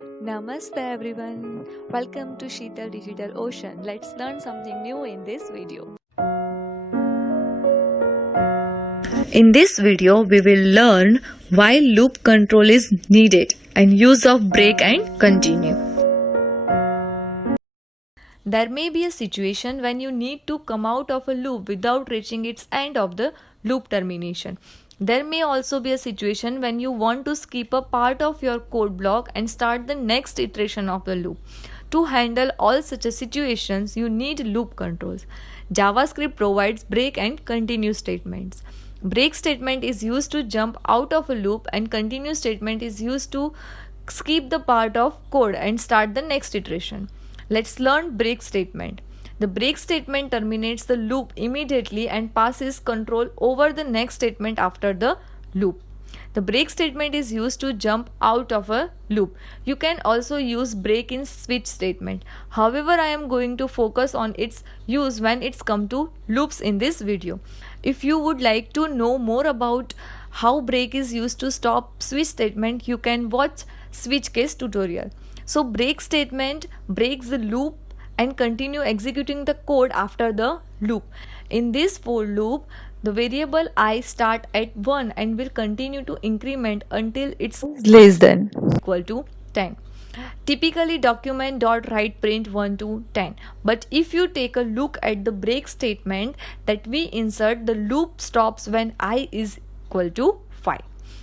Namaste everyone. Welcome to Sheetal Digital Ocean. Let's learn something new in this video. In this video, we will learn why loop control is needed and use of break and continue. There may be a situation when you need to come out of a loop without reaching its end of the loop termination. There may also be a situation when you want to skip a part of your code block and start the next iteration of the loop. To handle all such situations, you need loop controls. JavaScript provides break and continue statements. Break statement is used to jump out of a loop, and continue statement is used to skip the part of code and start the next iteration. Let's learn break statement. The break statement terminates the loop immediately and passes control over the next statement after the loop. The break statement is used to jump out of a loop. You can also use break in switch statement. However, I am going to focus on its use when it's come to loops in this video. If you would like to know more about how break is used to stop switch statement, you can watch switch case tutorial. So break statement breaks the loop and continue executing the code after the loop. In this for loop, the variable I start at 1 and will continue to increment until it's Less than. equal to 10. Typically document.write print 1 to 10. But if you take a look at the break statement that we insert, the loop stops when I is equal to 5.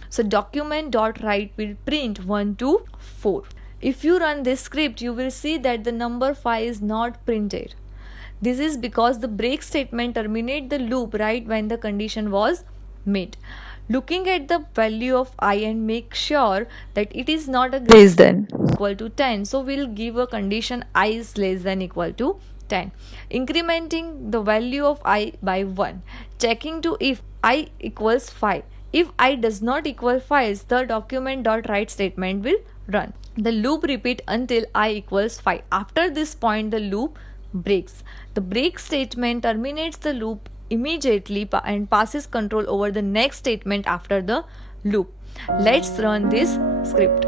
So document.write will print 1 to 4. If you run this script, you will see that the number 5 is not printed. This is because the break statement terminates the loop right when the condition was met. Looking at the value of I and make sure that it is not a Less than. equal to 10. So we'll give a condition I is less than equal to 10. Incrementing the value of I by 1. Checking to if I equals 5. If I does not equal 5, the document.write statement will run. The loop repeat until I equals 5. After this point, the loop breaks. The break statement terminates the loop immediately and passes control over the next statement after the loop. Let's run this script.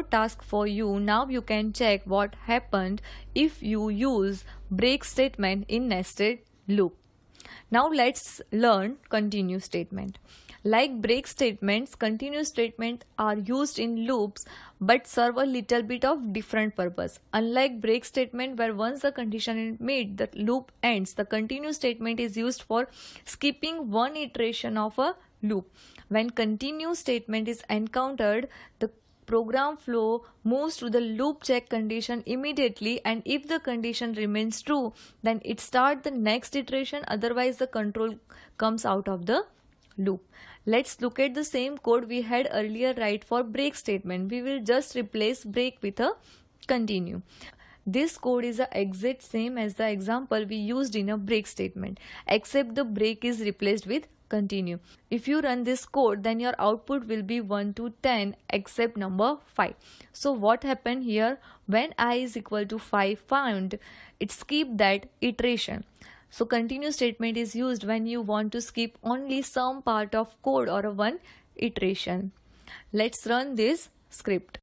more task for you. Now you can check what happened if you use break statement in nested loop. Now let's learn continue statement. Like break statements, continue statements are used in loops but serve a little bit of different purpose. Unlike break statement where once the condition is met the loop ends, the continue statement is used for skipping one iteration of a loop. When continue statement is encountered, the program flow moves to the loop check condition immediately, and if the condition remains true then it starts the next iteration, otherwise the control comes out of the loop. Let's look at the same code we had earlier write for break statement. We will just replace break with a continue. This code is the exact same as the example we used in a break statement, except the break is replaced with continue. If you run this code, then your output will be 1 to 10 except number 5. So what happened here? When I is equal to 5 found, it skipped that iteration. So continue statement is used when you want to skip only some part of code or a one iteration. Let's run this script.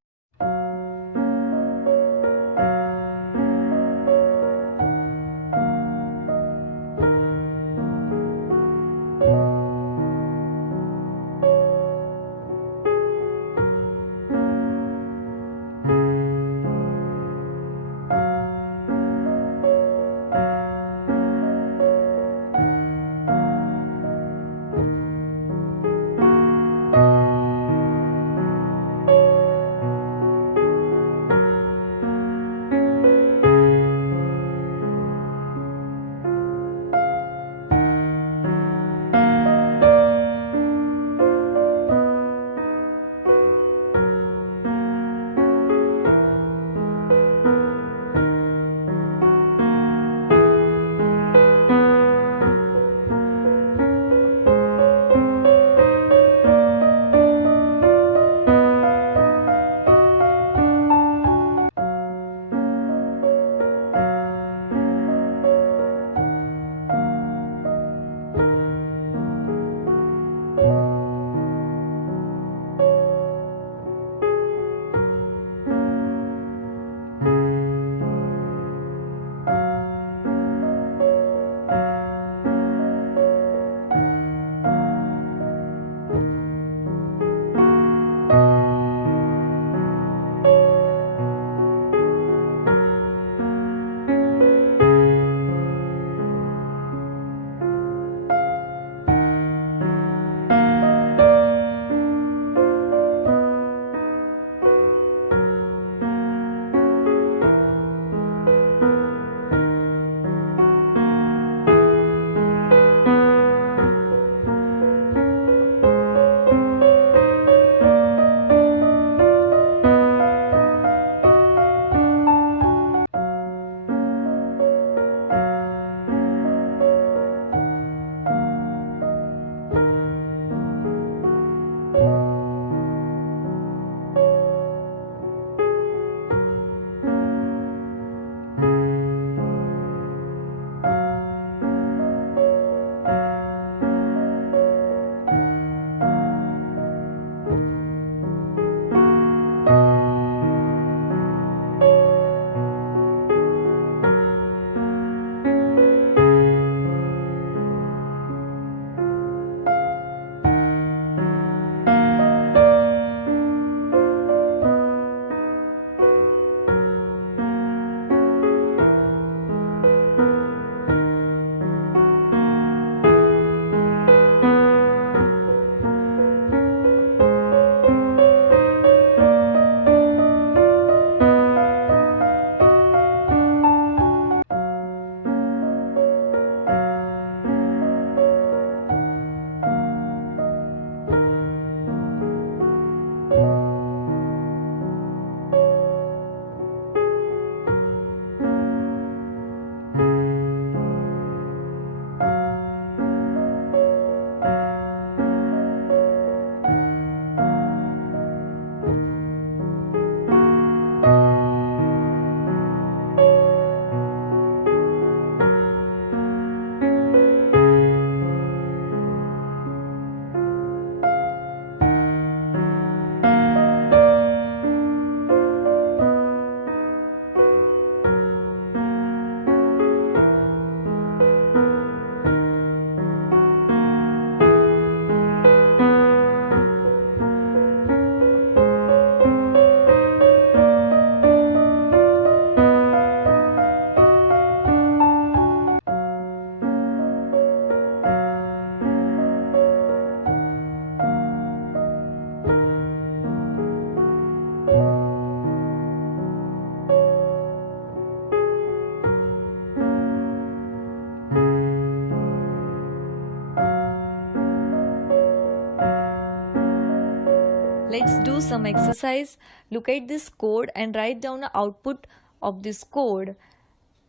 Let's do some exercise. Look at this code and write down the output of this code.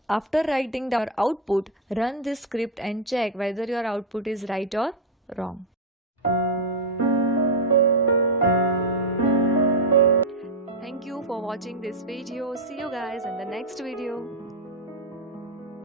After writing down your output, run this script and check whether your output is right or wrong. Thank you for watching this video. See you guys in the next video.